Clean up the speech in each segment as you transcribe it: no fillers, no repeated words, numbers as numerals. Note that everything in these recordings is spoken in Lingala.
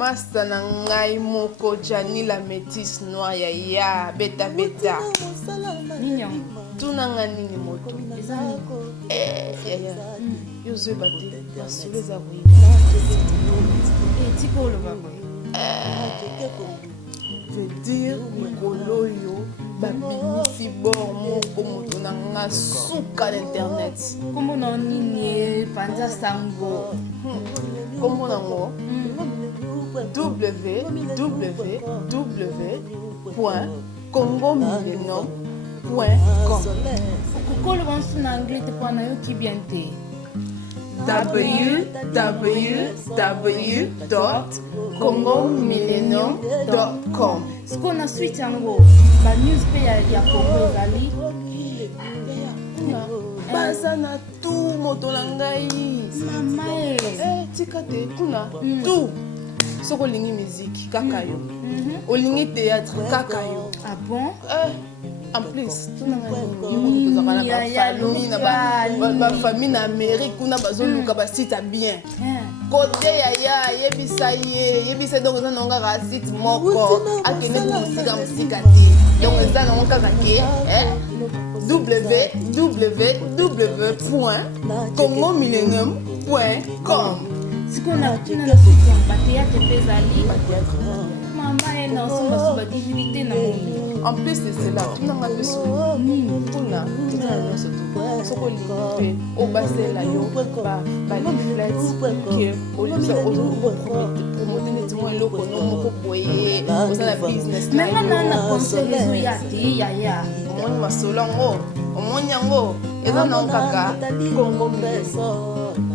Master na ngai moko Jani la métisse noire ya beta beta. Nignon. Tuna nga nini moto. Ya. Yo zwe bate. Basule za wini. Tiko lo babo. Veut dire mikolo yo babimisi bor moko moto na nga suka l'internet. Comment non nini panza sango. Comment nango? www.congomillennium.com. Kokolo bansu na anglais te pana yo ki bien te. www.congomillennium.com. Siko na switch yango ba news pe ya Congo ezali. Baza na tu moto na ngai. Mama tika te kuna tu. Soko lingi musique kaka yo. Olingi théâtre kaka yo. Ah bon? En plus, tout le monde a famille en Amérique, on a besoin de site bien. Côté yaya, yebisa donc on a un site moko, a kene musique donc ça on www.congomillennium.com. Si on a une soutien, théâtre ezali. Maman est dans son divinité na monde. En plus de cela, tout le monde a besoin au bassin là, yo,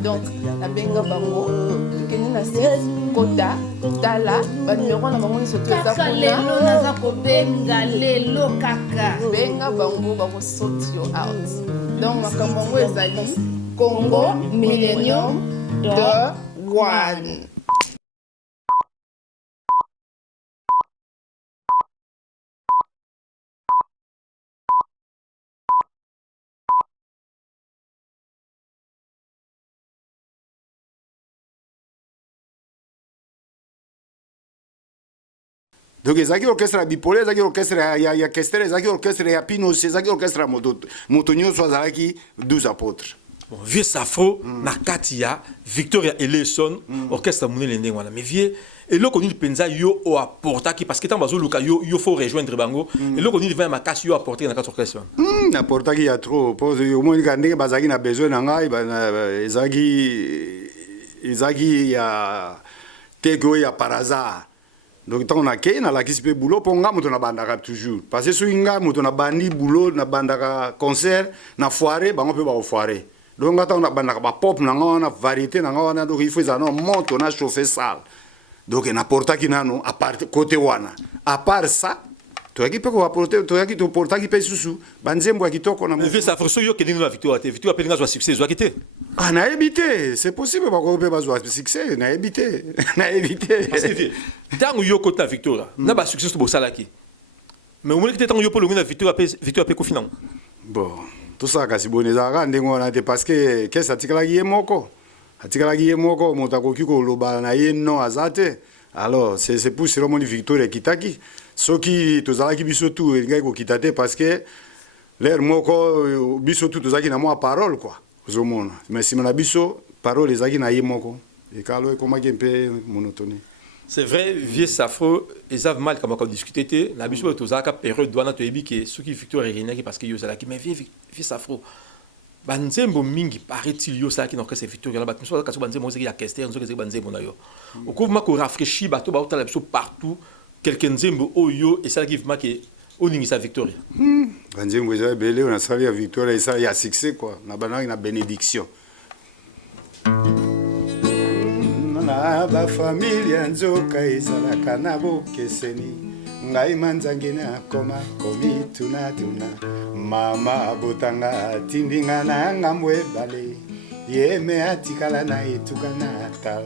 donc la benga bango keni na site kota tala ba numéro na bango surtout za kaka lelo naza ko benga lelo kaka benga bango ba ko sort you out. Donc makambo ngo ezali Congo Millennium .one. Donc ezaki orchestre bipolaire, ezaki orchestre ya Kester, ezaki orchestre ya Pinos, ezaki orchestre moto nyonso azalaki 12 apôtres. Bon, vieux Safro na Katia, Victoria Eleson, orchestre monene ndenge wana. Mais vieux eloko nini penza yo o apportaki parce que tant bazo luka yo faut rejoindre bango. Eloko nini va makasi yo apporter na kati orchestre. Apportaki ya trop, pose yo moni ka ndenge bazaki na besoin na ngai ezaki ya tego ya par hasard. Donc tant on a qu'un à la qui se fait boulot pour nga moto na bandaka toujours parce que so nga moto na bandi boulot na bandaka concert na foire bango pe ba foire donc nga on a bandaka ba pop na nga na variété na nga na donc il faut ça non monte on a chauffé salle donc na porta ki nano à part côté wana à part ça toi qui peut apporter toi qui te porta qui pe susu banzembo kitoko na vieux Safro so yo ke dinu na Victoria te Victoria pe nga zo succès zo kité. Ah, na évité, c'est possible pas qu'on peut pas jouer succès, na évité. Parce que tant yo côté na Victoria, na ba succès to bosalaki. Mais au moins que tant yo pour le na Victoria pe ko finan. Bon, tout ça kasi boneza ndengo na te parce que qu'est-ce atikala ki moko. Atikala ki moko motakoki ko loba na ye non azate. Alors, c'est pour ce moment Victoria kitaki. Soki tozalaki biso tout ngai ko kitate parce que l'air moko biso tout tozalaki na moi parole quoi. Mais si mon abisso, parole les agis na yemoko. Et quand on commence un peu monotonie. C'est vrai, vieux Safro, ils avaient mal comme on discutait. L'abisso est aux actes période douane to ebi que ceux qui Victoire Irene parce que yo ça qui mais vieux Safro. Banzembo mingi paraît-il yo ça qui n'ont que c'est Victoire là, parce que banzembo c'est qui a Kester, on que c'est banzembo na yo. Au coup ma ko rafraîchir bateau bateau la partout, quelqu'un zembo oyo et ça qui fait que on y sa Victoria. Banzembo déjà belé on a sali à Victoria et ça il y a succès quoi. Na banana na bénédiction. Na ba familia nzoka ezalaka na bokeseni ngai manzange na koma komi tuna mama abotanga tindinga na ngambo ebale yeme atikala na etuka na tal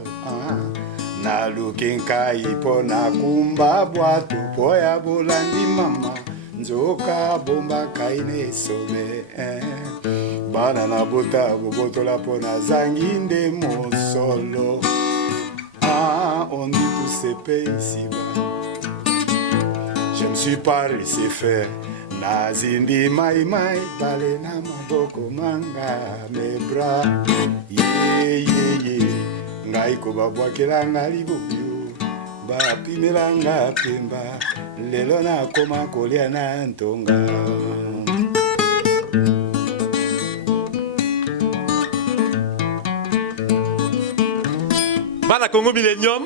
na lukenka ipo na kumba bwatu po ya bolandi mama nzoka bomba kaine some bana na bota bobotola po na zangi nde mosolo on dit tous ces développer ici-bas. Je me suis pas laissé faire. Nazindi mai mai bale na maboko manga mes bras. Yeah yeah yeah. Ngai ko babwakelanga libuyu. Ba pimelanga pemba. Lelo na koma kolia na ntonga. Bana Congo Millennium,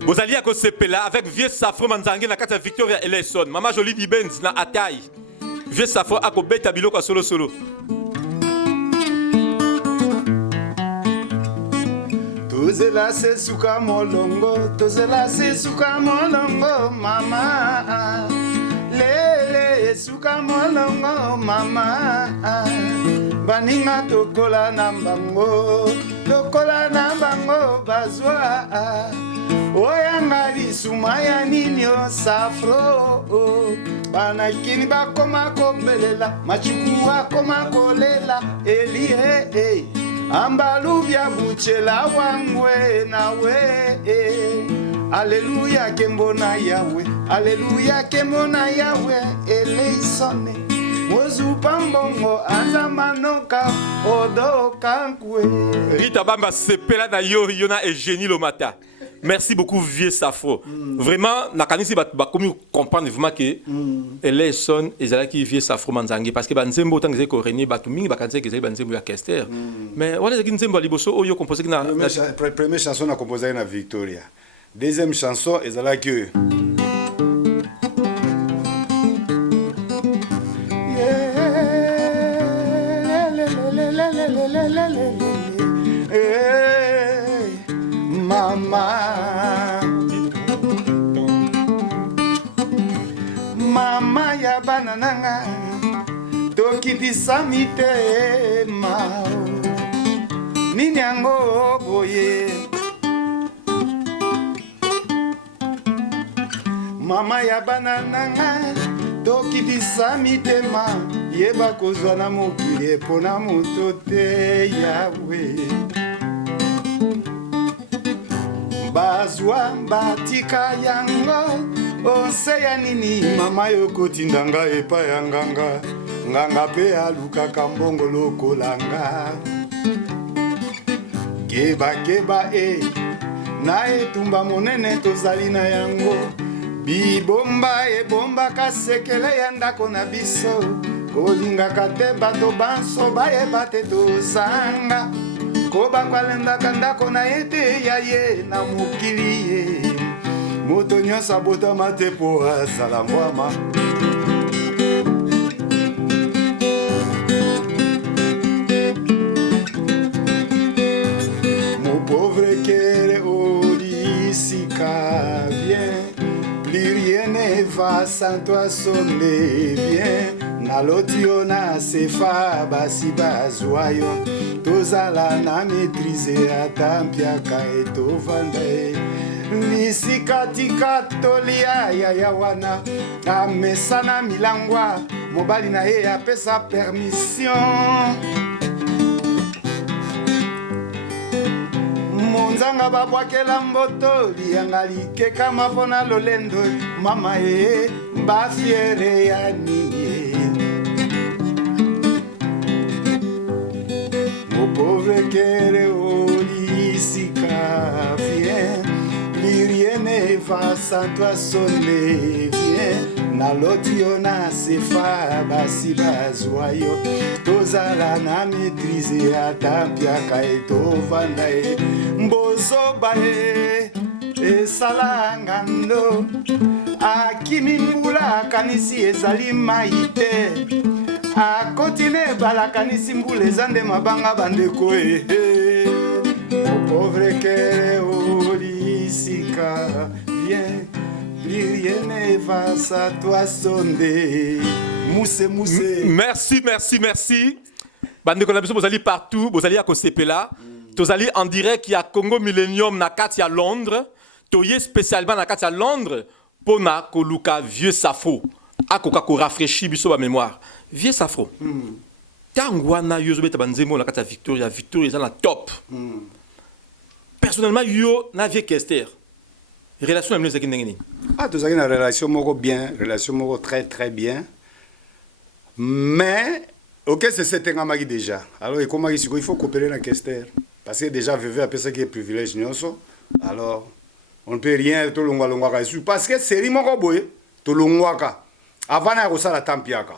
vous alliez à Kosepela avec Vieux Safro Manzangue na kata Victoria Eleison. Maman Jolie Benz na Ataï. Vieux Safro a kobeta biloko solo solo. Tozela se suka molongo, tozela se suka molongo, mama. Lele suka molongo, mama. Baninga tokola nambango, tokola nambango bazwa. Oyanga lisuma ya ninyo safro. Banakini bakoma kombelela, machuku bakoma kolela, elie. Ambaluvya buchela wangwe nawe. Aleluya kembona yawe, aleluya kembona yawe, eleisone. Mozu pambongo anzamanoka odo kankwe. Rita Bamba sepela na yo yona et génie Lomata. Merci beaucoup Vieux Safro. Vraiment nakanisi ba komi comprendre vraiment que Eleison ezala ki Vieux Safro Manzangue parce que banzembo tangeze ko renier batu mingi bakanze ke banzembo ya Kester. Mais wala zaki nzembo liboso oyo composé na première chanson na composé na Victoria. Deuxième chanson ezala que Mama, mama ya banananga, toki disamite mao, nini yango boye. Mama ya banananga, toki disamite ma, yeba kozwa na mokili pona motote yawe. Bazwa batika yango onse ya nini mama yoko tindanga epa ya nganga nganga pe aluka kambongo lokolanga keba keba na etumba monene tozali na yango bibomba ebomba kasekele ya ndako na biso kolingaka te bato banso bayeba te tozanga koba kwalenda kandako na ete ya ye na mokili ye moto nyonso abotama te po azala mbwama mon pauvre cœur olisika bien plus rien ne va sans toi sonner bien naloti yo na sefa basi bazwa yo tozala na maîtrise ata mpiaka etovanda lisikatika tolia yaya wana amesana milangwa mobali na ye apesa permission monzanga babwakela mboto lianga likekama mpona lolendo mama ye bafiere ya nini. Mon pauvre cœur olisika viens, plus rien ne va sans toi sonner viens. Naloti yo na sefa basi bazwa yo tozala na maîtrise ata mpiaka etovanda ye mbozoba ye esala ngando akimi mbula akanisi ezali mai te akotine balakanisi mbula eza nde mabanga bandeko pauvre cœur olisika viens plus rien ne va sans toi sonder mousse mousse. Merci merci merci bandeko na biso bozali partout bozali à Kosepela tozali en direct ya Congo Millennium na kati ya Londres toye spécialement na kati ya Londres pona koluka Vieux Safro akoka ko rafraîchir biso ba mémoire Vieux Safro tango wana yo zobeta banzemo na kati ya Victoria Victoria eza na top personnellement yo na Vieux Kester relation na mino ndenge nini? Ah, tous une relation moko bien, relation moko très très bien. Mais OK, c'est cet engamaki déjà. Alors comment il faut coopérer dans Kester parce que déjà vivre après ça qui est privilège nyonso. Alors on ne peut rien to longwa longwa parce que série moko boye to longwaka avant na kosala tampiaka.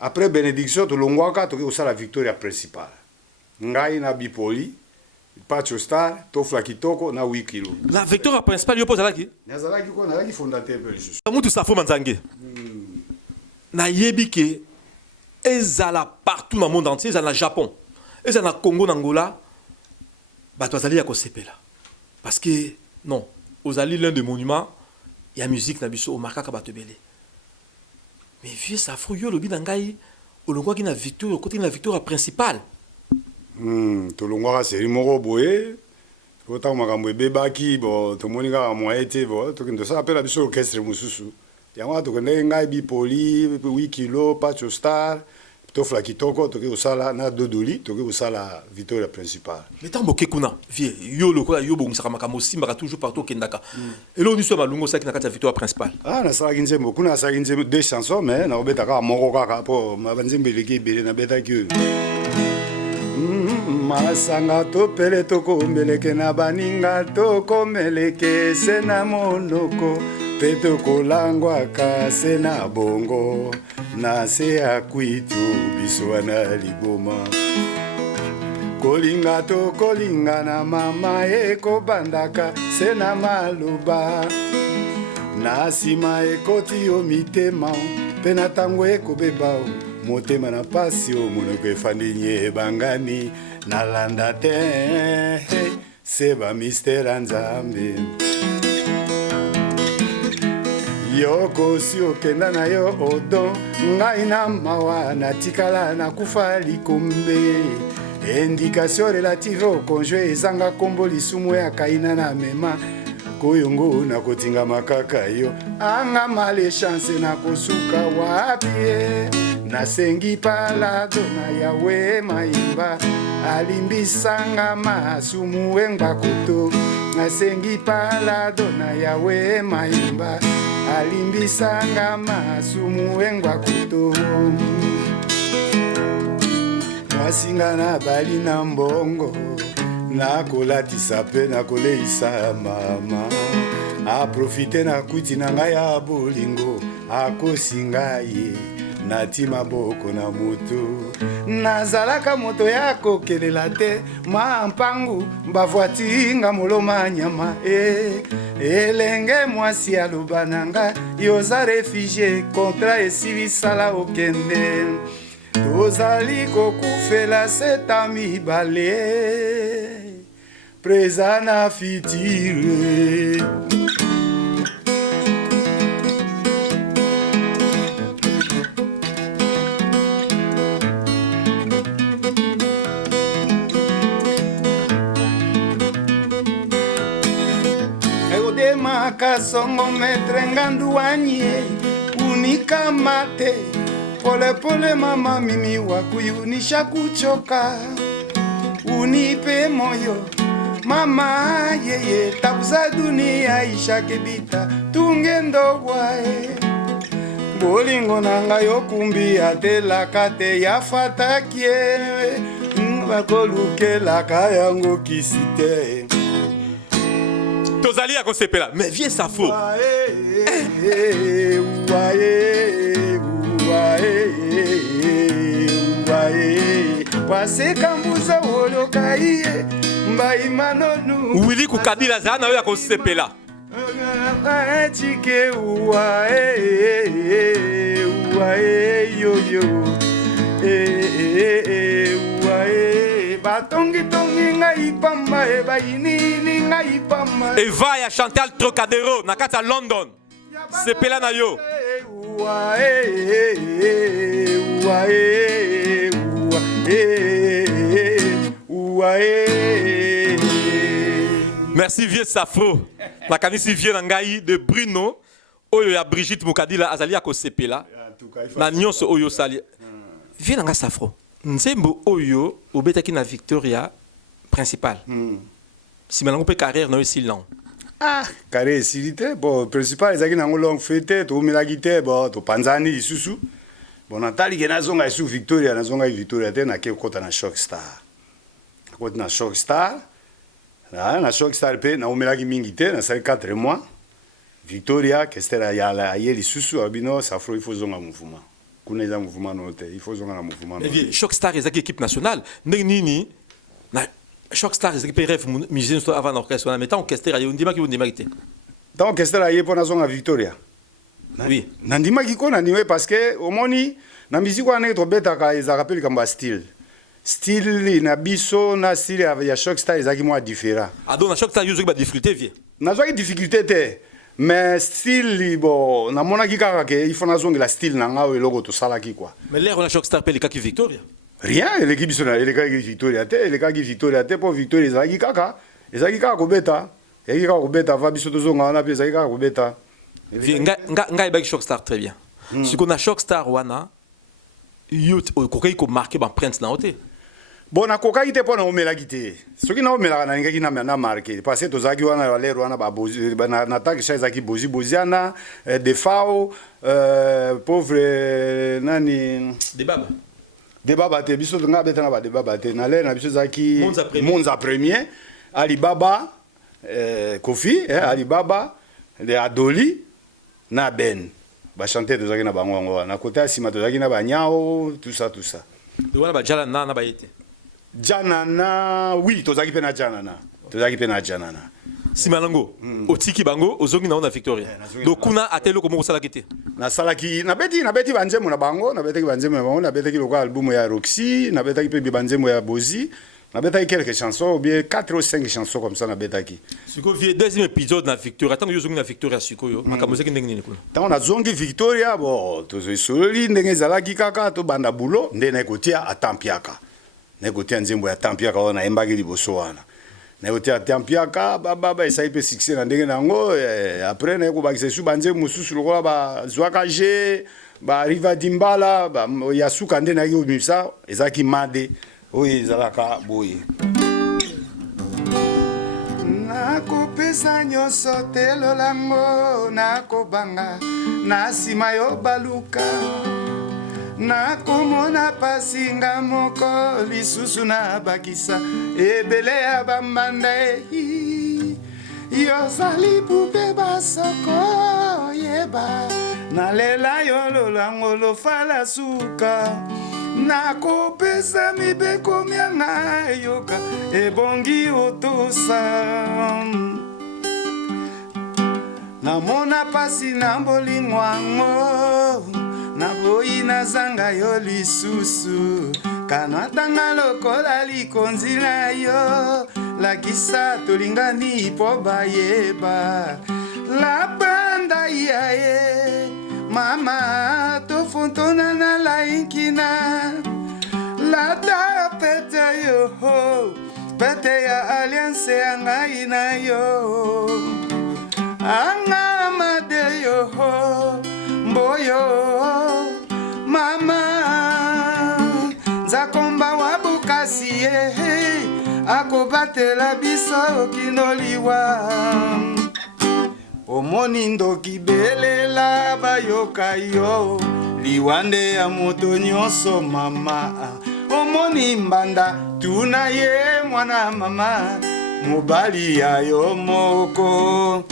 Après bénédiction to longwaka to kosala victoria principale. Ngai na bipoli Pacho Star, Tofla Kitoko, na 8 kilos. La victoire principale, yo pozalaki? Nazalaki ko nazalaki fondateur pe lisusu. Mutu safo manzange. Na yebike ezala partout dans le monde entier, ezala na Japon, ezala na Congo, na Angola, bato azali ya kosepela. Parce que non, ozali l'un des monuments ya musique na biso omarkaka bato belé. Mais vieux safo yo lobi na ngai olongwaki na victoire, côté na victoire principale. Tolongwaka série moko boye kota makambo ebebaki bo tomoni kaka moye te bo tokende apela biso orchestre mosusu yango tokende ngai bipoli 8 kilo Pacho Star Tofla Kitoko toke kosala na Dodoli toke kosala victoire principale. Mais tant boke kuna vieux yo lokola yo bongisaka makambo simbaka toujours partout kendaka elo niso malungo saki na kati ya victoire principale. Ah nasalaki nzembo kuna nasalaki nzembo deux chansons mais na obetaka moko kaka po mabanzembo eleki ebele na betaki masanga topele tokomeleke na baninga tokomeleke se na monoko mpe tokolangwaka se na bongo na se ya kwitu biso wana liboma kolinga tokolinga na mama ekobandaka se na maloba na nsima ekoti yo mitema mpe na ntango ekobeba motema na pasi o monoko efandi nye bangani nalanda te se ba mystère nzambe yokosi okenda na yo odo ngai na mawa natikala nakufa likombe indication relative au conjoint ezanga kombo lisumu ya kaina na mema koyongo na kotinga makaka yo anga male chance na kosuka wapi nasengi palado na yawe maimba alimbisanga masumu engba kuto nasengi palado na yawe maimba alimbisanga masumu engba kuto mwasinga na bali na mbongo nakolatisa mpe nakoleisa mama aprofite na kuti na ngai ya bolingo akosi ngai nati maboko na moto nazalaka moto ya kokelela te mwa mpangu bavoitinga moloma nyama elenge mwasi aloba na nga yoza refugie kontra esilisala okende tozali kokufela seta mibale preza na fitire kasongo metre nganduanye unika mate pole pole mama mimi wakuyunisha kuchoka unipe moyo mama yeye tabuza dunia ishakebita tungendo wae bolingo nanga yokumbi atelaka te yafatakie bakolukelaka yango kisite tozali ya kosepela mais vieux safo wasekambuza wolokaye mbaimanonu wili kukadila zana na yo ya kosepela chike yoyo batongi ngai pamba bayinini ngai pamba Eva ya Chantal Trocadero na kati ya London sepela na yo merci vieux safo nakanisi vieux na ngai de Bruno oyo ya Brigitte Mukadila azali ya kosepela na nyonso oyo sali vieux na nga safo nzembo oyo obetaki na Victoria principale si malango pe carrière na yo si long Ah, carré silité. Bon, principal, les amis n'ont long fêté, tout milagité, bon, tout panzani, isusu. Bon, Nathalie, qui n'a zonga isu Victoria, n'a zonga Victoria, t'es n'a qu'au côté na Shock Star. Côté na Shock Star, na Shock Star, pe, na milagi mingité, na 4 mois. Victoria, que c'était là, il y a isusu, abino, ça faut il faut zonga mouvement. Kuna za mouvement note, il faut zonga na mouvement. Mais Shock Star, les équipe nationale, nini, na Shock Star, les équipe rêve musiciens avant l'orchestre, mais tant orchestre, il y a une dimanche qui vont démarrer. Tant orchestre, il y a pour na zonga Victoria. Oui. Nandima kiko naniwe parce que omoni na musique wana to beta ka za rappel kamba style. Style na biso na style ya Shock Star ezaki moi différent. Ah donc na Shock Star yuzo ba difficulté vie. Na zo difficulté te. Mais style bon na mona kika ke il faut na zonga la style na ngawe logo to sala ki quoi. Mais l'air on a Shock Star pe le kaki Victoria. Rien, l'équipe biso na le kaki Victoria te, le kaki Victoria te pour Victoria ezaki kaka. Ezaki kaka ko beta. Ezaki kaka ko beta va biso to zonga na pe ezaki kaka ko beta. Nga ibaki Shock Star très bien. Si qu'on a Shock Star wana youth kokai ko marqué ban prince na hote. Bon na kokai te pona omela kite. Soki na omela na ngaki na marqué parce que tozaki wana valero wana ba bozi na taki sha zaki bozi boziana defao pauvre nani debaba te biso nga beta na ba debaba te na le na biso zaki Monza premier Alibaba Kofi Alibaba de Adoli na Ben ba chanter tozaki na bango na côté asima tozaki na banyao tout ça de wana ba jala na ba yete janana oui tozaki pe na janana simalango otiki bango ozongi na ona Victoria donc kuna atelo komo sala kete na salaki na beti banzemo na bango na beti lokal album ya Roxy na beti pe banzemo ya Bozi na beta quelques chansons ou bien 4 ou 5 chansons comme ça na beta qui siko vie deuxième épisode na Victoria tant que yo na Victoria siko yo makamoze ki ndenge nini kuna tant na zongi Victoria bon to soli ndenge zalaki kaka to banda bulo ndene kotia atampiaka ne kotia nzembo ya tampiaka ona embaki liboso wana ne kotia tampiaka baba esa ipe succès na ndenge nango après ne ko bakise su banze mususu lokola ba zwakaje ba riva dimbala ba yasuka ndene na yo misa ezaki made oye zalaka boye nakopesa nyonso telo lango nakobanga na nsima yo baluka nakomona pasinga moko lisusu na bakisa ebele ya bambanda yozali pupe basoko yeba nalela yo lolango lofala suka nakopesa mibeko mianga yoka ebongi otosa namona pasi na bolingwango naboyi nazanga yo lisusu kanatanga lokola likonzi na yo lakisa tolingani po bayeba labanda yaye mama tofontona na laikina lada pete yo pete ya alliance ya ngai na yo anga made yo mboyo mama nzakomba wa bukasi akobatela biso kinoliwa omoni ndoki belela bayoka yo liwande ya moto nyonso mama omoni mbanda tuna ye mwana mama mobali ya yo moko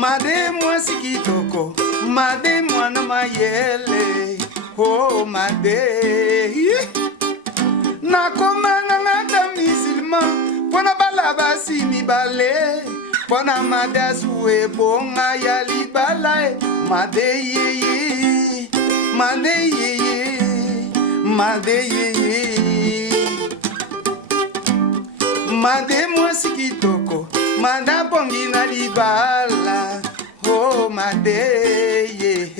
Made mwasi kitoko, made mwana mayele, oh made. Nakomana ngata musulman, pona balaba si mibale, pona madazue bonga ya libala, made ye, made ye, made ye. Made mwasi kitoko, manda bongi na libala, oh made ye.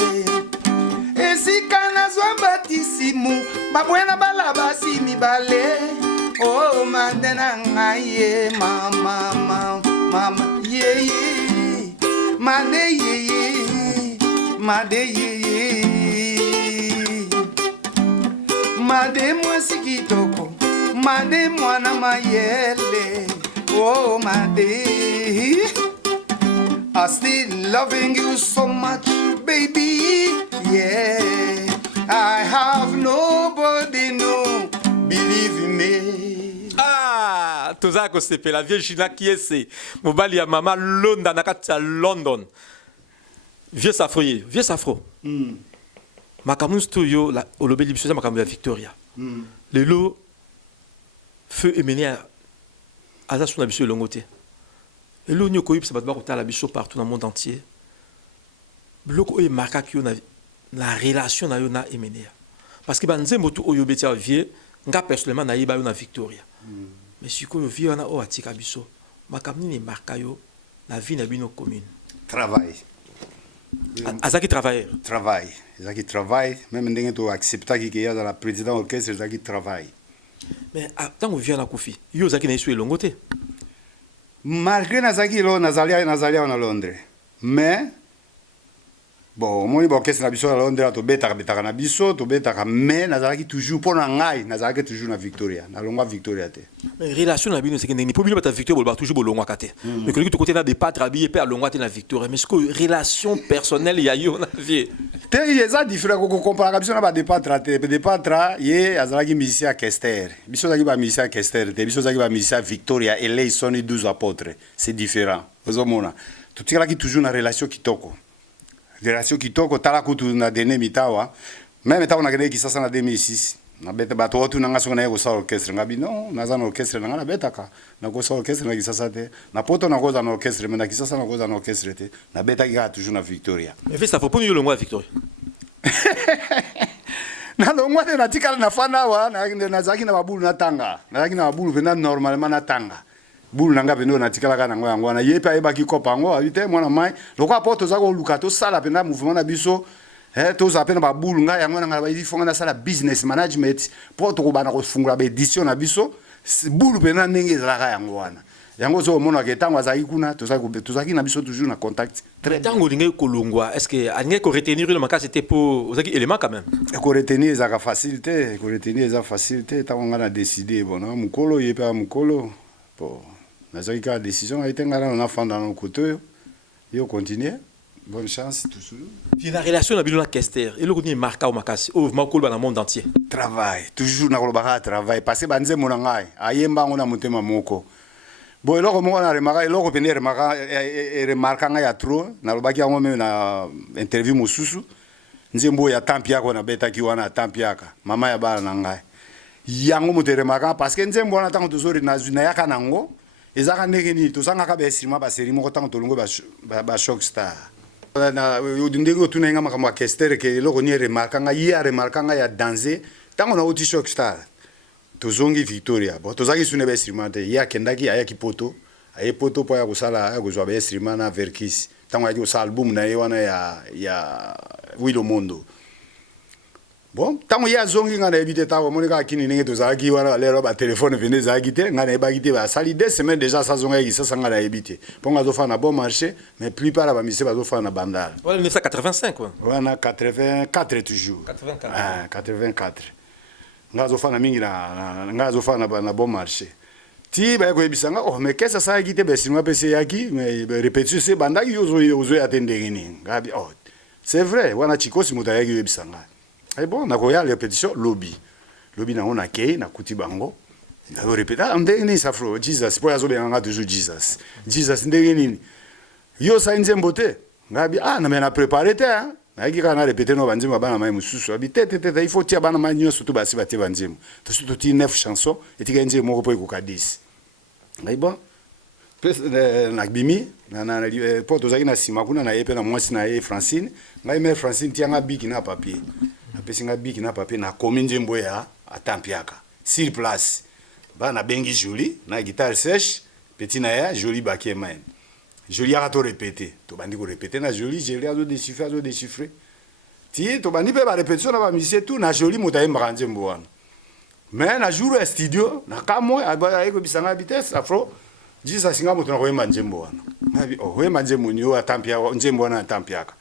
Esika na zwa batisimu, babwena balaba si mibale, oh madena ngaye mama ye made ye made mwasi kitoko made mwana mayele oh made I still loving you so much baby yeah I have nobody no believe me. Ah, toza ko sepela Virginia kiese mobali ya mama Londa na kati ya London. Vieux safro. Makambo studio la olobeli biso makambo ya Victoria. Lelo feu emene aza suna biso longote. Lelo nyoko yipsa batba kotala biso partout dans le monde entier. Bloko e marka ki yo na relation na yo na emene. Parce que banzembo tu oyo betia vie nga personnellement na yiba yo na Victoria. Mais sikoyo vie wana o atika biso. Makambo ni marka yo na vie na bino commune. Travail. Azaki travailleur. Travail. Azaki travail. Même ndenge to accepta ki ya dans la président orchestre azaki travail. Mais tant que vient na kufi, yo zaki na isu elongote. Malgré nazaki lo nazalia na Londres. Mais bon, moi l'orchestre na biso na Londres to betaka na biso, to betaka mais nazalaki toujours pour na ngai, nazalaki toujours na Victoria, na longwa Victoria te. Mais relation na bino c'est que ni pour bino ta Victoria bolba toujours bolongwa kate. Mais que to côté na de pas travailler pe longwa te na Victoria, mais ce que relation personnelle ya yo na vie. Te yeza différent ko compara biso na ba de patra te, de patra ye azalaki musicien Kester. Biso zaki ba musicien Kester te, biso zaki ba musicien Victoria et les sont 12 apôtres. C'est différent. Ozomona. Tu tiraki toujours na relation kitoko. Relation kitoko tala kutu na dene mitawa même tawa na kene kisasa na 2006 na beta bato watu na ngaso na yego sa orchestre ngabi no naza na orchestre na ngana betaka na ko sa orchestre na kisasa te na poto na koza na orchestre mais na kisasa na koza na orchestre te na beta ki toujours na Victoria mais fait ça faut pas nous le moi Victoria na longwa te na tikala na fana wa na zaki na babulu na tanga na zaki na babulu vena normalement na tanga bulu nanga pendo na tikala kana ngo yango na yepe ayeba ki kopa ngo abite mwana mai lokwa poto zako luka to sala penda mouvement na biso to za pena ba bulu nga yango na ba ifonga na sala business management poto ko bana ko fungula ba edition na biso bulu penda ndenge zalaka yango wana yango zo mona ke tango azaki kuna to zaki na biso toujours na contact très tango linge ko longwa est-ce que alinge ko retenir le makasi c'était pour ozaki élément quand même ko retenir za facilité ko retenir za facilité tango nga na décider bon mukolo yepe mukolo bon nazaki ka décision a été ngana na fanda na côté yo continuer bonne chance toujours puis la relation na bilona Kester et le continue marka au makasi au makolo dans le monde entier travail toujours na kolobaka travail parce que banze mona ngai ayemba ngona motema moko bon eloko moko na remaka eloko pene remarka ngai ya trop na lobaki yango même na interview mosusu nzembo ya tampi yako na beta ki wana tampi yaka mama ya bana na ngai yango moto remarka parce que nzembo wana tango tozori na yaka nango ezaka ndenge nini tosangaka bainstrument baseri moko ntango tolongo ba shock star na ndenge otuna nga makambo ya Kester ke eloko ni remarkanga ye aremarkanga ya danser ntango na oti shock star tozongi Victoria bon tozaki sune bainstrument te ye akendaki ayaki poto aye poto po ya kosala ya kozwa bainstrument na Verkis ntango ayaki kosala album na ye wana ya Wilo Mondo bon tango ya zongi nga na ebite tawo monika kini ndenge tozalaki wana lero ba telefone vende zaki te nga na ebaki te ba sali 2 semaines déjà sa zonga ki sasa nga na ebite ponga zo fa na bon marché mais plupart ba mise ba zo fa na bandal ouais 1985 quoi wana 84 toujours 84 ah 84 nga zo fa na mingi na nga zo fa na bon marché ti ba ko ebisanga oh mais qu'est-ce ça ki te be sinwa pese yaki mais répétition c'est bandaki ozo atende ngini ngabi oh c'est vrai wana chikosi mutayaki ebisanga. Et bon, na koya répétition lobby na on akei na kuti bango na répéta ndenge ni safro Jesus po yazo benga toujours Jesus ndenge ni yo sa nzembo te ngabi na me na préparer te na ki kana répéter no banzima bana mai mususu abi te il faut tia bana mai nyoso to basi bate banzima to surtout ti 9 chansons et ti nzembo moko po ikuka 10 ngai bon na bimi na po to zaki na sima kuna na yepe na mwasi na ye Francine ngai mère Francine tianga biki na papier apesinga biki na papier na komi nzembo ya atampiaka sur place bana bengi Jolie na guitare sèche petit na ya Jolie bakie main Jolie a to répéter to bandi ko répéter na Jolie a zo déchiffrer ti to bandi pe ba répétition na ba musicien tout na Jolie motaye mbanze mbwana mais na jour ya studio na kamwe ayeko bisanga vitesse afro jisa singa moto na koyemba nzembo wana ngabi oyemba nzembo ni yo atampia nzembo wana atampiaka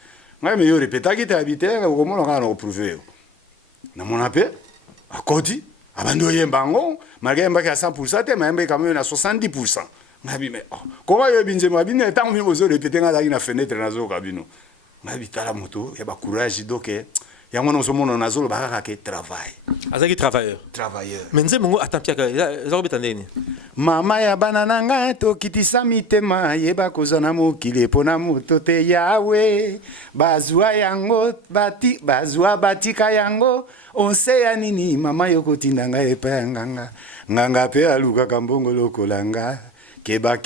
ngai me yo répétaki te habité ko mona kana ko prouver na mona pe akoti abandi oyemba ngo malgré mbaki à 100% te mais quand même na 70%. Ngabi me comment yo binzembo abine tant mi bozo répéter nga na fenêtre na zo kabino ngabi tala moto ya ba courage donc ya mona so mona na zo ba ka ke travail azaki travailleur mais nzembo atampiaka ezako betandeni mama ya bana nanga tokitisa mitema yeba kozana mokili pona moto te yawe bazwa yango bazwa batika yango onse ya nini mama yokotinda nga epa ya nganga pe aluka kambongo lokolanga keba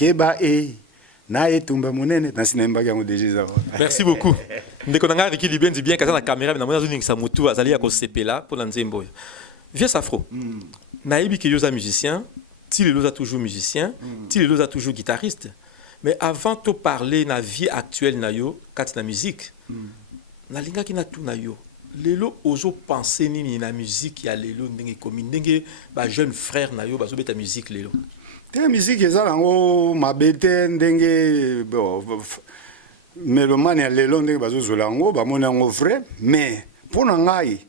na etumba monene na sinembaki yango déjà. Merci beaucoup. Ndeko nanga Ricky Libendi bien kaza na caméra mais na mona zoni ngisa mutu azali ya ko sepela pour na nzembo. Vieux Afro. Naïbi ki yoza musicien, Tilelo a toujours musicien, Tilelo a toujours guitariste. Mais avant de parler na vie actuelle na yo, kat na musique. Na linga ki na tout na yo. Lelo ozo penser nini na musique ya lelo ndenge komi ndenge ba jeune frère na yo bazo beta musique lelo. La musique ezango mabete ndenge melomane ya lelo ndenge bazozola yango bamona yango vrai mais mpona ngai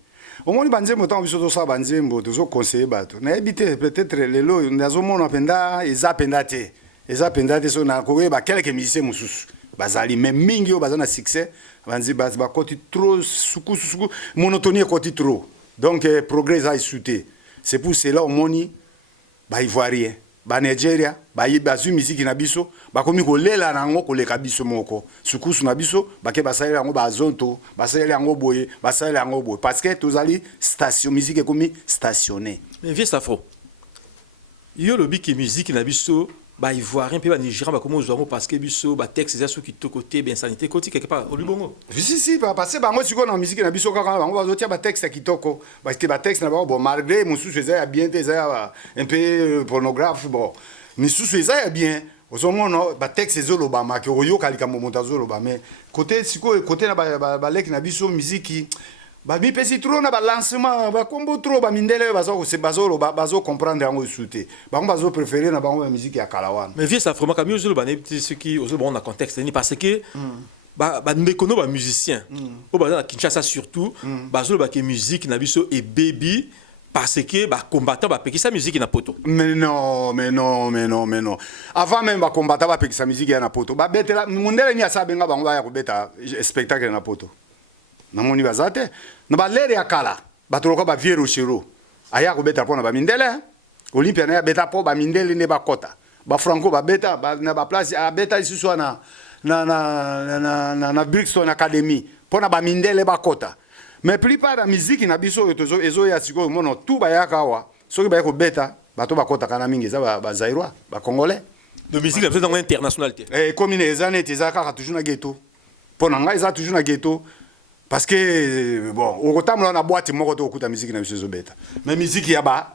omoni banzembo ntango biso tosala banzembo tozoconseille bato nayebi te peut-être lelo nazomona mpenza eza mpenza te so nakoyeba kelke musicien mosusu bazali mais mingi oyo baza na succès bakoti trop sukusuku monotonie ekoti trop donc progrès eza esu te c'est pour cela omoni baivoirien ba Nigeria bazwi musique na biso bakomi kolela nango koleka biso moko sukusu na biso bake basalela yango bazonto basalela yango boye basalela yango boye parce que tozali station musique ekomi stationné. Mais Vieux Afro yo lobi ki musique na biso ba ivoirien pe ba nigérien ba komo zwango parce que biso ba texte za so ki to côté bien sanité côté quelque part au libongo si parce que bango siko na musique na biso kaka bango bazotia ba texte kitoko parce que ba texte na bango bon malgré mususu eza ya bien te eza un peu pornographe bon misusu eza ya bien ozomona ba texte ezoloba maki oyoka likambo moto azoloba mais côté siko côté na ba lek na biso musique babi pesi trop na balancement ba kombo trop ba mindele bazo comprendre yango souté bango bazo préférer na bango musique ya kalawan. Mais Vieux Afro maka mieux ba ne ce qui ozo bon na contexte ni parce que ba ndekono ba musicien o ba na Kinshasa surtout bazo ba ke musique na biso et baby parce que ba combattant ba pekisa musique na poto. Mais non. Avant même ba combattant ba pekisa musique na poto ba betela mundele ni asabenga bango ba ya kobeta spectacle na poto. Namoni bazate na balere ya kala batoloka ba vieux rochero aya ko beta pona ba mindele Olympia na beta po ba mindele ne bakota ba franco ba beta na ba place a beta isusu na Brixton Academy pona ba mindele bakota mais plupart la musique na biso ezo ya siko mono tout ba yakawa soki ba ko beta bato bakota kana mingi za ba zairwa ba congolais de musique la faisant internationalité comme les années tezaka toujours na ghetto pona nga eza toujours na ghetto. Parce que bon, au côté on a boîte moko to okuta musique na biso zobeta. Mais musique ya ba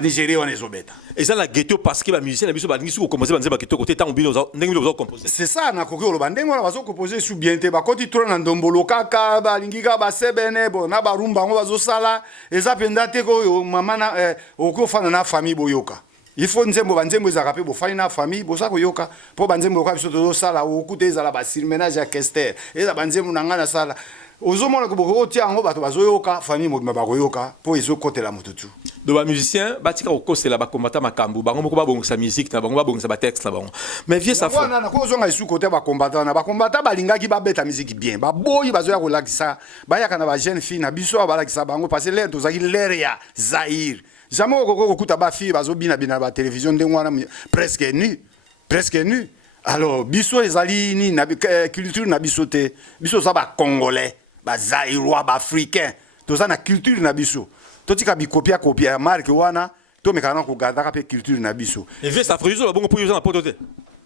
Nigeria on ezobeta. Et ça la ghetto parce que ba musicien na biso ba ngi su composer ba nzeba ghetto côté tant bino ndenge bino composer. C'est ça na koki oloba ndenge wana bazo composer sous bien te ba koti trop na ndombolo kaka ba lingika ba sebene bo na ba rumba ngo bazo sala eza penda te ko mama na oko fana na famille boyoka. Il faut nzembo banzembo ezaka pe bo fani na famille bo sa koyoka po banzembo kwa biso to sala okuta ezala ba surmenage ya Kester. Eza banzembo na ngana sala ozomona ko boko tia ngo bato bazoyoka famille mobima bakoyoka po ezokotela mututu do ba musicien batika okosela ba combattant makambu bango moko ba bongisa musique na bango ba bongisa ba texte na bango mais Vieux Afro wana na ko zonga isu côté ba combattant balingaki ba beta musique bien ba boyi bazoya ko lakisa ba yaka na ba jeune fille na biso ba lakisa bango parce que l'air tozaki l'air ya Zaïre jamais ko kuta ba fille bazobina bina ba télévision ndengwana presque nu alors biso ezali ni na culture na biso te biso ça ba congolais ba zaïrois ba africain to ça na culture na biso to tika bi copia ya marque wana to mekana ko garda ka pe culture na biso et Vieux Afro zo ba bongo pour yo na poto te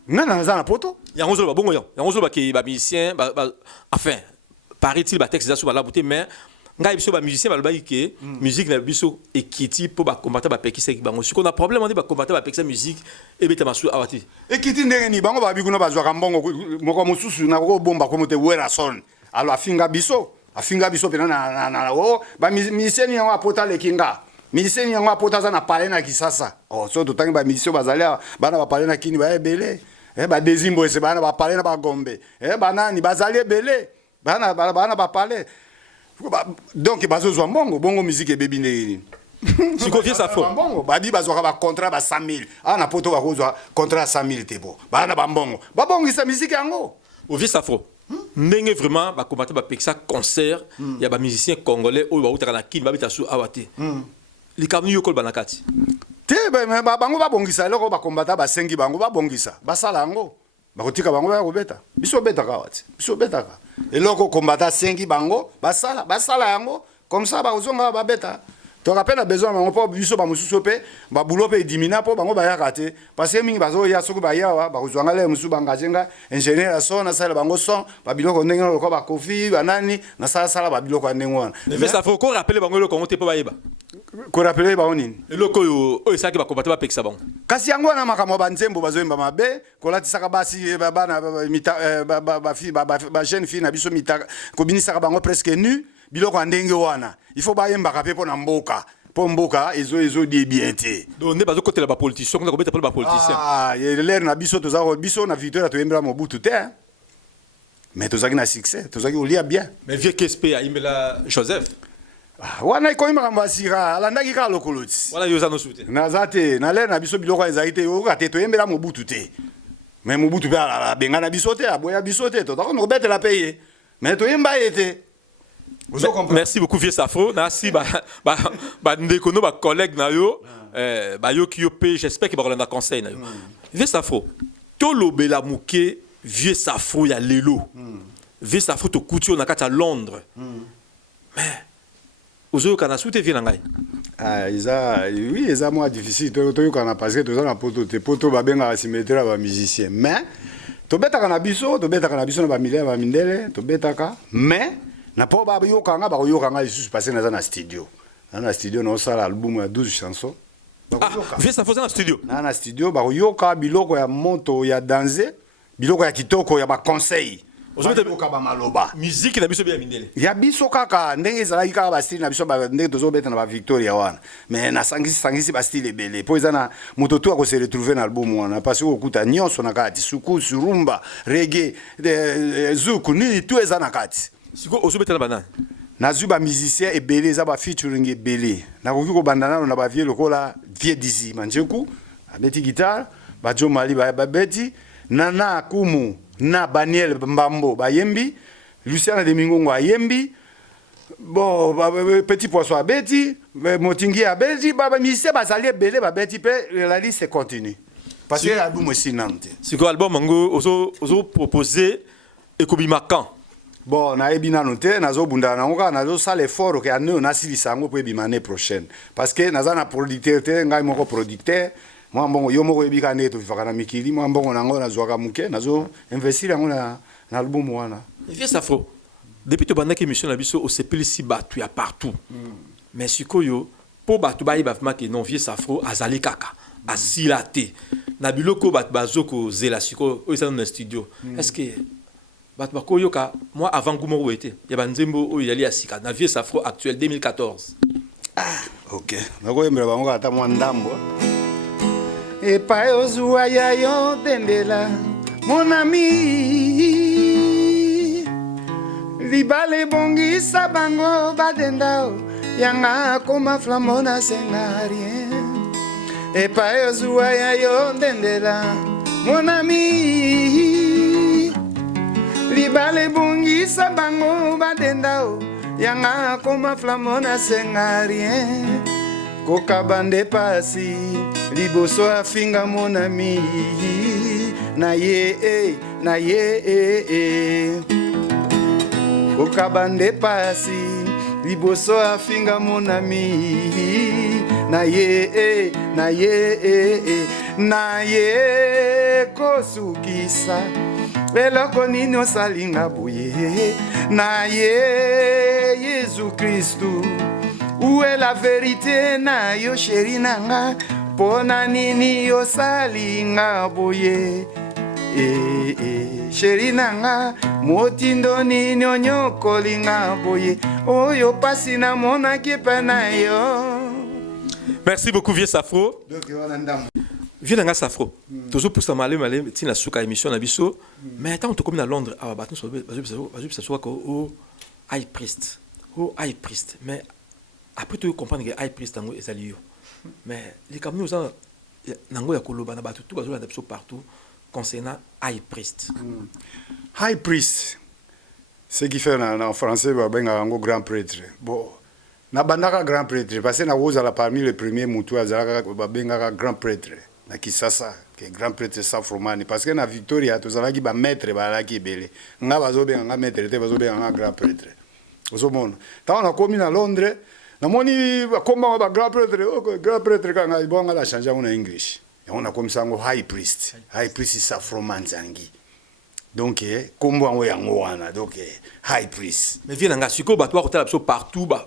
ngana za na poto yango zo ba bongo yango zo ba ke ba musicien ba enfin paraît-il ba texte za so ba la beauté mais ngai biso ba musicien ba loba ke musique na biso ekiti po ba combattre ba pekisa ki bango siko na problème on dit ba combattre ba pekisa musique e beta masu awati ekiti ndenge ni bango ba bikuna bazwa kambongo moko mususu na ko bomba ko mote wera son alo afinga biso pena na ba musicien ni apota le kinga musicien yango apota za na parler na Kisasa oh so to tangi ba musicien bazali bana ba parler na kini ba ebele ba dezimbo ese bana ba parler na ba Gombe banani bazali ebele bana ba parler donc bazozwa bongo musique ebebi ndeni Sikovier Safo bongo babi bazwa ba contrat ba 100 000 na poto ba kozwa contrat 100 000 tebo bana ba bongo musique yango Vieux Safo ndenge vraiment ba combattre ba pekisa concert ya ba musicien congolais oyo ba utaka na kini ba bitasu awate likamni yokol banakati te bango ba bongisa loko ba combattre ba sengi bango ba bongisa basala yango bakotika bango ba kobeta biso betaka wati biso betaka eloko combattre sengi bango basala yango comme ça ba uzonga ba beta to rappelle besoin bango po biso ba mususu pe ba bulo pe dimina po bango ba yakate parce que mingi bazo ya soko ba yawa ba uzonga le musu bangajenga ingénieur son na sala bango son ba biloko ndenge ko ba kofi banani na sala ba biloko ndenge wana mais ça faut qu'on rappelle bango le Congo te po ba yeba ko rappeler ba onini eloko yo oyo saki ba combattre ba pekisa bango kasi yango na makambo ba nzembo bazoyemba mabe kolatisaka basi bana ba jeune fille na biso mita ko binisaka bango presque nu biloko ndenge wana il faut ba yemba pe po na mboka po mboka ezo di bien te donc ne bazo kotela ba politicien ko beta ba politicien l'air na biso tozako biso na victoire to yembela Mobutu te mais tozaki na succès tozaki olia bien mais vieux KSP a imela Joseph wana ko imaka mbasira alandaki ka lokoloti wala yoza no soute nazate na l'air na biso biloko ezali te oka te to yembela Mobutu te mais Mobutu pe ala benga na biso te aboya biso te to tako no betela payer mais to yemba ete. Merci beaucoup Vieux Safo. Merci ndeko no ba collègue na yo ba yo ki yo pe j'espère que ba kolanda conseil na yo. Vieux Safo. To lobela muke Vieux Safo ya lelo. Vieux Safo to couture na kati à Londres. Mais ozo kana soute vie na ngai. Oui, eza moi difficile to kana parce que toza na poto ba benga symétrie ba musicien. Mais to betaka na biso na ba milé ba mindele to betaka mais na po ba yokanga ba yokanga lisusu passer na studio. Na studio no sala album ya 12 chansons. Vieux Safo na studio. Na studio ba yoka biloko ya monto ya danser, biloko ya kitoko ya ba conseil. Ozobeta biloko ba maloba. Musique na biso bien mindele. Ya biso kaka ndenge ezala kaka ba style na biso ba ndenge tozobeta na ba Victoria wana. Mais na sangisi ba style ebele. Po ezana moto to ako se retrouver na album wana parce que okuta nyonso na kati suku surumba reggae zuku ni tout ezana kati. Siko ozobeta na banana nazu ba musicien ebele za ba featuring ebele na koki ko bandana na ba vie lokola vie dizi manjeku abeti guitare ba Jo Mali ba beti nana kumu na Daniel Mbambo ba yembi Luciana de Mingongo ayembi bon petit poisson abeti motingi abeti ba musicien bazali ebele ba beti pe la liste continue parce que l'album aussi nante siko album ngo ozo proposer ekobi makan. Bon, na ebina noté nazo bunda na ngoka nazo sala effort que année on a silisa ngo pour ebima année prochaine parce que naza na producteur te ngai moko producteur moi mbongo yo moko ebika neto vivaka na mikili moi mbongo nango nazwaka muke nazo investir yango na album wana. Vieux Safo depuis to banda ki émission na biso o sepelisi batu ya partout mais sikoyo po batu ba iba vraiment que non Vieux Safo azali kaka asilate na biloko batu bazoko zela siko o isa na studio est-ce que Bat bakoyoka moi avant Gouma où était il y a nzembo où il y a sika na Vieux Safo actuel 2014 OK nako yembela bango ata mwa ndambo e pa ozua ya yo dendela mon ami libale bongisa bango badendao yanga koma flamona sengarien e pa ozua ya yo dendela mon ami libale bungisa bango badendao yanga koma flamona sengarien koka bande pasi liboso afinga mon ami na ye koka bande pasi liboso afinga mon ami na ye kosukisa eloko nini osalinga boye na ye Yesu Kristu où est la vérité na yo chéri nanga pona nini osalinga boye chéri nanga motindo nini onyokolinga boye oyo pasi na monaki pe na yo Merci beaucoup, Vieux Safro. Donc, on a un dame. Vieux Nanga Safro. Toujours pour ça, malé, tu n'as souka émission na biso. Mais attends, on te comme à Londres. Ah, bah, tu sais, au high priest. Au high priest. Mais après, tu comprends que high priest, c'est allié. Mais les Camerounais, nango ya koloba na batu tout bazo la partout concernant high priest. High priest, ce qui fait en français, ben un grand prêtre. Bon, na bandaka grand prêtre parce que na woza la parmi les premiers mutu azalaka benga grand prêtre. Na Kisasa, que grand prêtre Safromani parce que na Victoria tozalaki ba maître ba laki belé. Nga bazo benga maître te bazo benga grand prêtre. Ozomona. Tant na komi na Londres, na moni komba ba grand prêtre kanga ibonga la changer en English. Et on a comme ça un high priest. High priest Safromanzangi. Donc, comme on est en donc high priest. Mais viens nga siko ba toi côté partout ba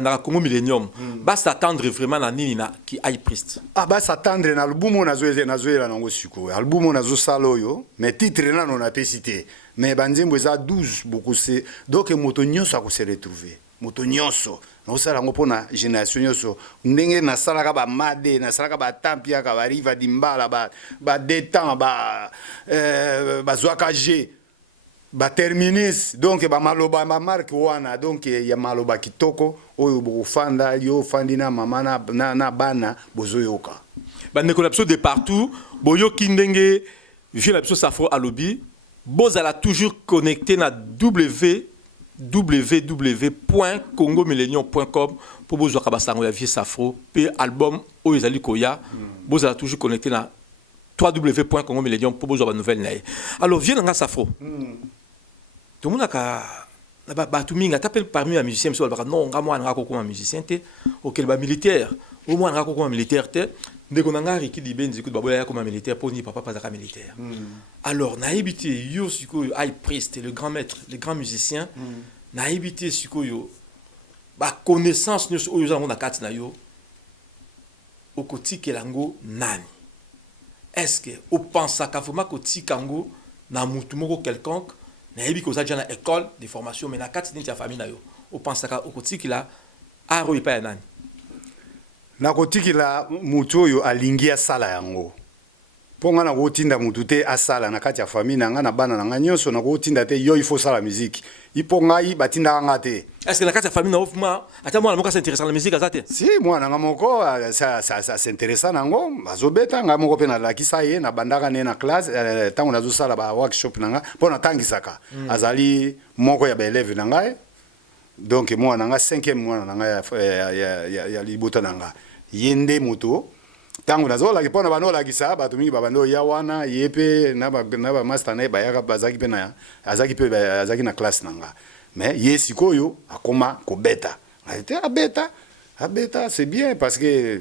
na Congo Millennium. Ba s'attendre vraiment na nini na ki high priest. Ah ba s'attendre na album na zoela nango siko. Album na zo saloyo, mais titre na non a cité. Mais banzembo za 12 beaucoup c'est donc moto nyonso a ko se retrouver. Moto nyonso na osala ngo pona génération nyonso ndenge na salaka ba made na salaka ba tampia ka ba riva dimbala ba détend ba zwaka G ba terminis donc ba maloba ma marque wana donc ya maloba kitoko oyo bofanda yo fandina mama na bana bozoyoka ba nekolapso de partout boyo kindenge Vieux Lapso Safro alobi bozala toujours connecté na www.congomillennium.com pour vous jouer à la Vieux Safro puis album Oyezali Koya vous allez toujours connecté na www.congomillennium pour vous jouer à nouvelle. Alors Vieux Nanga Safro tout le monde a batu minga t'appelle parmi les musiciens monsieur non nga moi nga ko comme musicien te auquel ba militaire au moins nga ko comme militaire te ndeko nanga riki dibenzi ku baboya comme militaire pour ni papa pas militaire. Alors na habité yo siko high priest le grand maître les grands musiciens na habité siko yo ba connaissance nous oyo za na kati na yo okoti kelango nani est-ce que o pensa ka vraiment koti kango na mutu moko quelconque na yebi ko za jana école de formation mais na kati ni ta famille na yo o pensa ka okoti kila aro ipa ya nani na kotikila mutu oyo alingi asala yango ponga na kotinda mutu te asala na kati ya famille nanga na bana nanga nyonso na kotinda te yo il faut sala musique iponga yi batinda nga te est-ce que na kati ya famille na ofuma ata mwana moko s'intéresse à la musique azate si mwana nga moko ça s'intéresse nango bazobeta nga moko pe na lakisa ye na bandaka ne na classe tango nazo sala ba workshop nanga pona tangisaka azali moko ya ba élève nanga donc mwana nga 5e mwana nanga ya libota nanga yende moto tango nazola ki pona banola ki sa bato mingi babando ya wana yepe na ba master na ba ya bazaki pe na azaki na classe nanga mais yesikoyo akoma ko beta ate abeta c'est bien parce que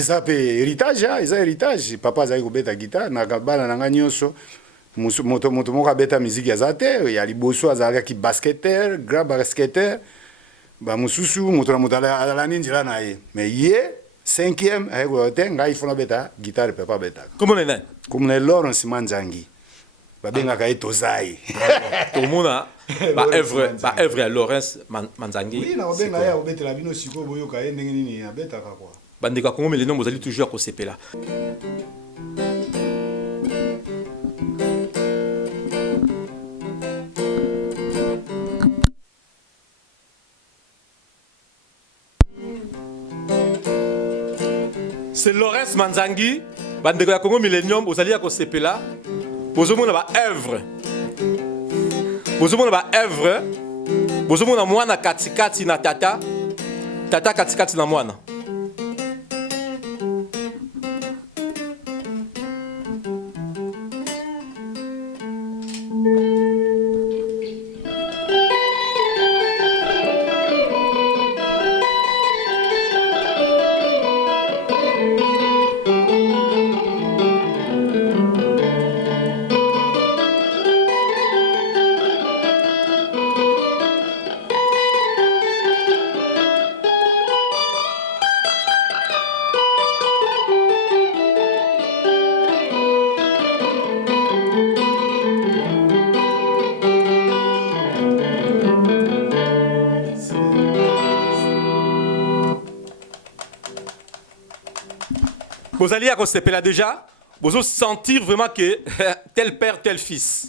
ça peut héritage papa azaki ko beta guitare na bana nanga nyonso moto moko abeta musique ya zate ya liboso azalaki basketteur grand basketteur ba mususu moto na motala ala ninjila na ye mais ye 5e ayeko te ngai fona beta guitare papa beta comment est comme le Lawrence Manzangi ba benga ka etozai tout le monde ba œuvre à Lawrence Manzangi oui na benga ya obeta la bino siko boyo ka ndenge nini ya beta ka quoi bandeka Congo Millennium vous allez toujours ko sepela. C'est Lawrence Manzangi, bandeko ya Congo Millennium, ozali ya kosepela, bozomona ba œuvre. Bozomona mwana katikati na tata katikati na mwana. Vous allez à Rosepe là déjà, vous allez sentir vraiment que tel père, tel fils.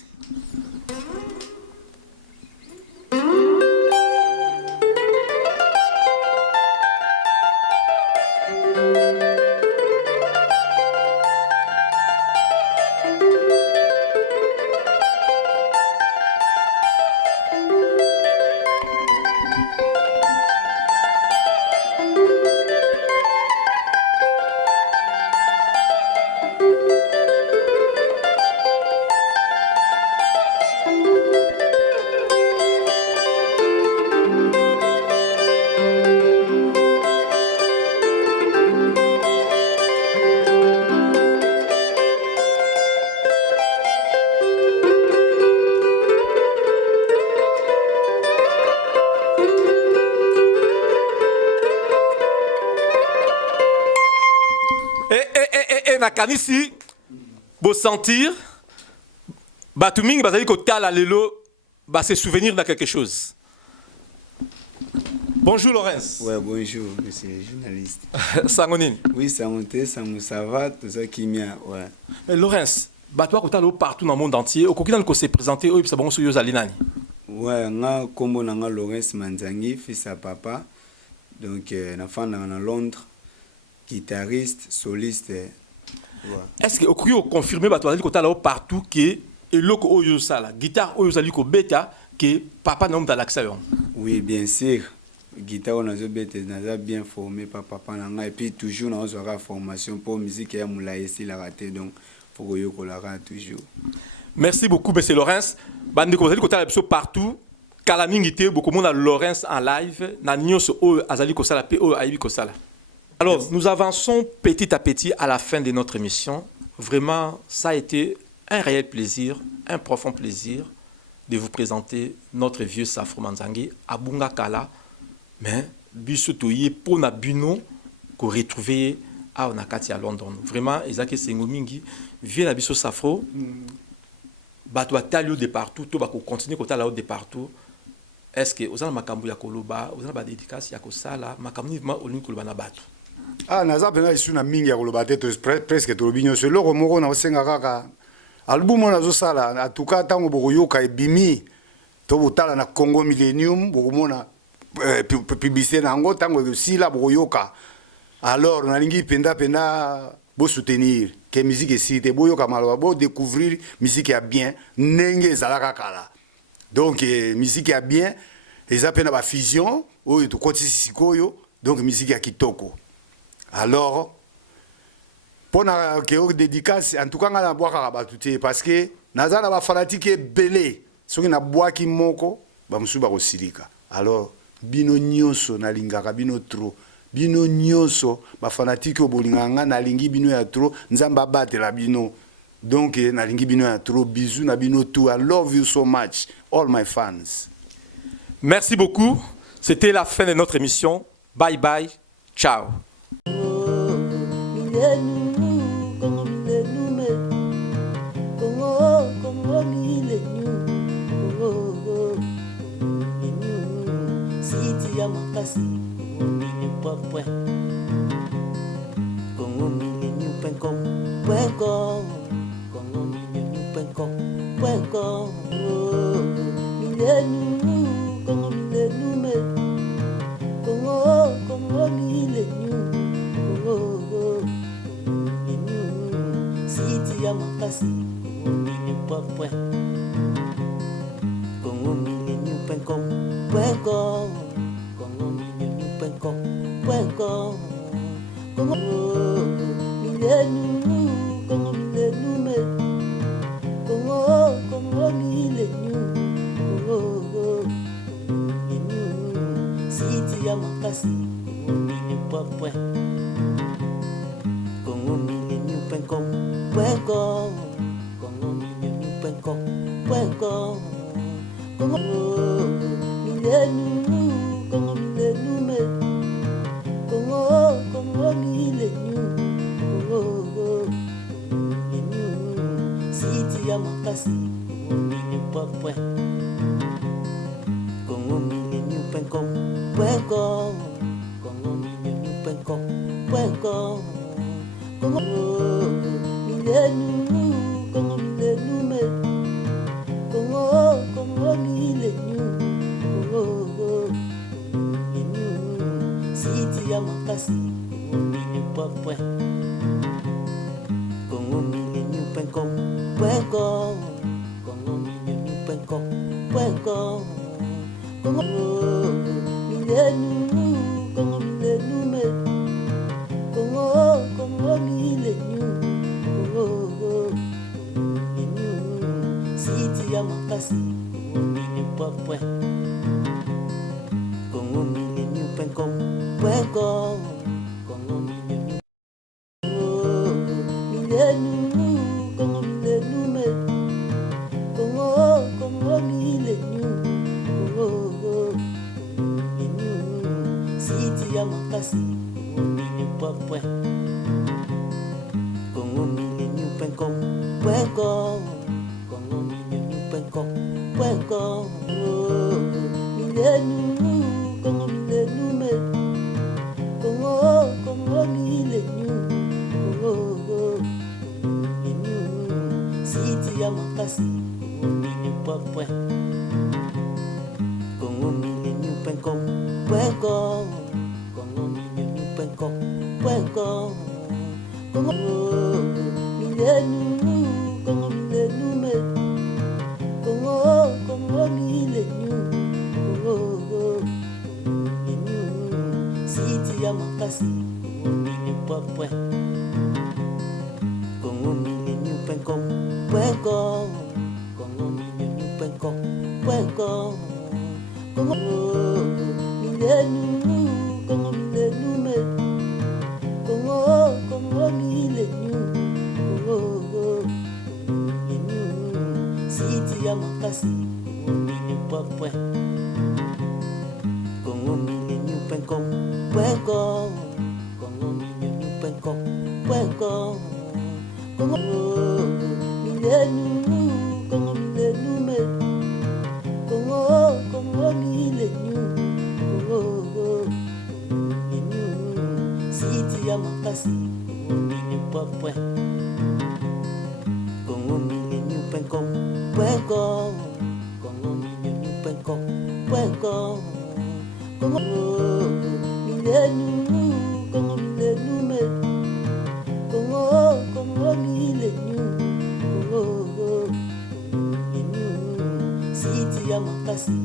Nakanisi, vous sentir, Batuming, bazali kotala lelo, ba se souvenir de quelque chose. Bonjour Laurence. Ouais, bonjour, monsieur le journaliste. Sangonine. Oui, Sangonté, ça va, tout ça qui m'a, ouais. Mais Laurence, batwa kotala partout dans le monde entier, au kokina ko se présenter, oi sabongo so yoza linani. Ouais, nga kombo na nga Laurence Manzangi, fils à papa. Donc na fan na Londres, guitariste, soliste. Ouais. Est-ce que vous confirmez partout que la guitare que papa n'a pas l'accès? Oui, bien sûr. Guitare, on a bien formé par papa. Et puis toujours, on a une formation pour musique et on a raté. Donc, il faut qu'on la rate toujours. Merci beaucoup, M. Laurence. Partout. Kalamingité, beaucoup de monde a Laurence en live. Alors, nous avançons petit à petit à la fin de notre émission. Vraiment, ça a été un réel plaisir, un profond plaisir de vous présenter notre vieux Safro Manzangi à Bunga Kala. Mais, Bissotoye, Pona Buno, qu'on retrouve à Onakati à London. Vraiment, Isaac Sengomingi, vieux la Bisso Safro, Batwa Talio de partout, tout va continuer à là de partout. Est-ce que vous avez Makambu Yakoloba, vous avez des dédicaces Yakosala, Makambu Olin Koloba Nabatu? Ah, naza pena isu na mingi ya koloba te presque tolobi nyonso eloko moko na osenga kaka album wana azosala atuka ntango bokoyoka ebimi to botala na Congo Millennium bokomona publicité na yango ntango esila bokoyoka alors nalingi penda bosoutenir ke musique esili te boyoka maloba bodécouvrir musique ya bien ndenge ezalaka kala donc musique ya bien eza mpe na bafusion oyo tokotisi sikoyo donc musique ya kitoko. Alors, pour la dédicace, en tout cas, on a boire parce que naza na ba fanatique belé, soki na bois ki moko, ba musuba ko silika. Alors, bino nyonso na lingaka bino trop. Bino nyonso ba fanatique obolinganga na lingi bino ya trop, nzamba batela bino. Donc na lingi bino ya trop, bisous na bino tout. I love you so much, all my fans. Merci beaucoup. C'était la fin de notre émission. Bye bye. Ciao. Congo Makasi,